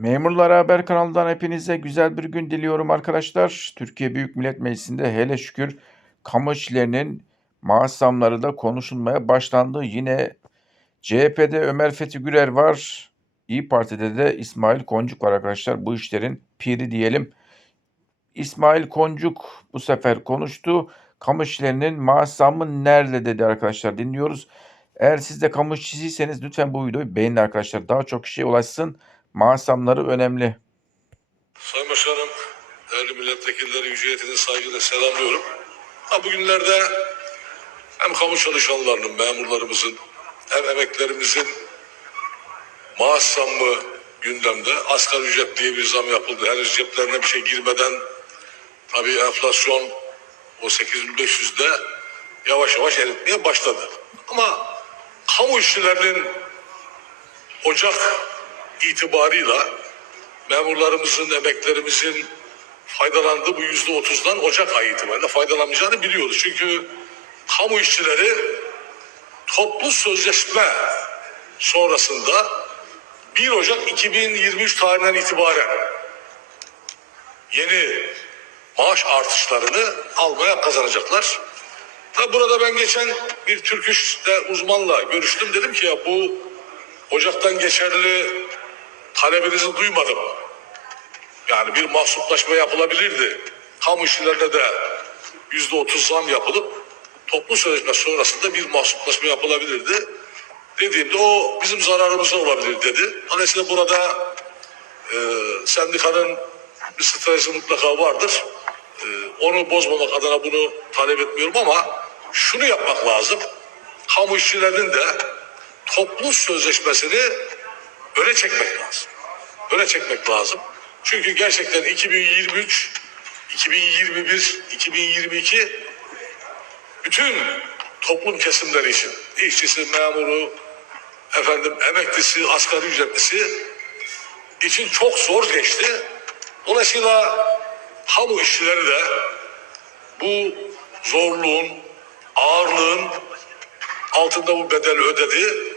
Memurlar Haber kanalından hepinize güzel bir gün diliyorum arkadaşlar. Türkiye Büyük Millet Meclisi'nde hele şükür kamu işlerinin maaş zamları da konuşulmaya başlandı. Yine CHP'de Ömer Fethi Gürer var. İyi Parti'de de İsmail Koncuk var arkadaşlar. Bu işlerin piri diyelim. İsmail Koncuk bu sefer konuştu. Kamu işlerinin maaş zammı nerede dedi arkadaşlar dinliyoruz. Eğer siz de kamu işçisiyseniz lütfen bu videoyu beğenin arkadaşlar. Daha çok kişiye ulaşsın. Maaş önemli. Sayın Başkanım, değerli milletvekilleri yüce heyetini saygıyla selamlıyorum. Ha bugünlerde hem kamu çalışanlarının, memurlarımızın hem emeklerimizin maaş gündemde. Asgari ücret diye bir zam yapıldı. Henüz ceplerine bir şey girmeden tabii enflasyon o 8500'de yavaş yavaş eritmeye başladı. Ama kamu işçilerinin Ocak itibarıyla memurlarımızın, emeklerimizin faydalandığı bu yüzde otuzdan Ocak ayı itibariyle faydalanmayacağını biliyoruz. Çünkü kamu işçileri toplu sözleşme sonrasında 1 Ocak 2023 tarihinden itibaren yeni maaş artışlarını almaya kazanacaklar. Tabi burada ben geçen bir Türk İş'te uzmanla görüştüm. Dedim ki ya bu Ocak'tan geçerli talebinizi duymadım. Yani bir mahsuplaşma yapılabilirdi. Kamu işçilerine de yüzde otuz zam yapılıp toplu sözleşme sonrasında bir mahsuplaşma yapılabilirdi. Dediğimde o bizim zararımıza olabilir dedi. Dolayısıyla burada e, sendikanın bir stratejisi mutlaka vardır. E, onu bozmamak adına bunu talep etmiyorum ama şunu yapmak lazım. Kamu işçilerinin de toplu sözleşmesini öne çekmek lazım. Öne çekmek lazım. Çünkü gerçekten 2023, 2021, 2022 bütün toplum kesimleri için işçisi, memuru, efendim emeklisi, asgari ücretlisi için çok zor geçti. Dolayısıyla kamu işçileri de bu zorluğun, ağırlığın altında bu bedeli ödedi.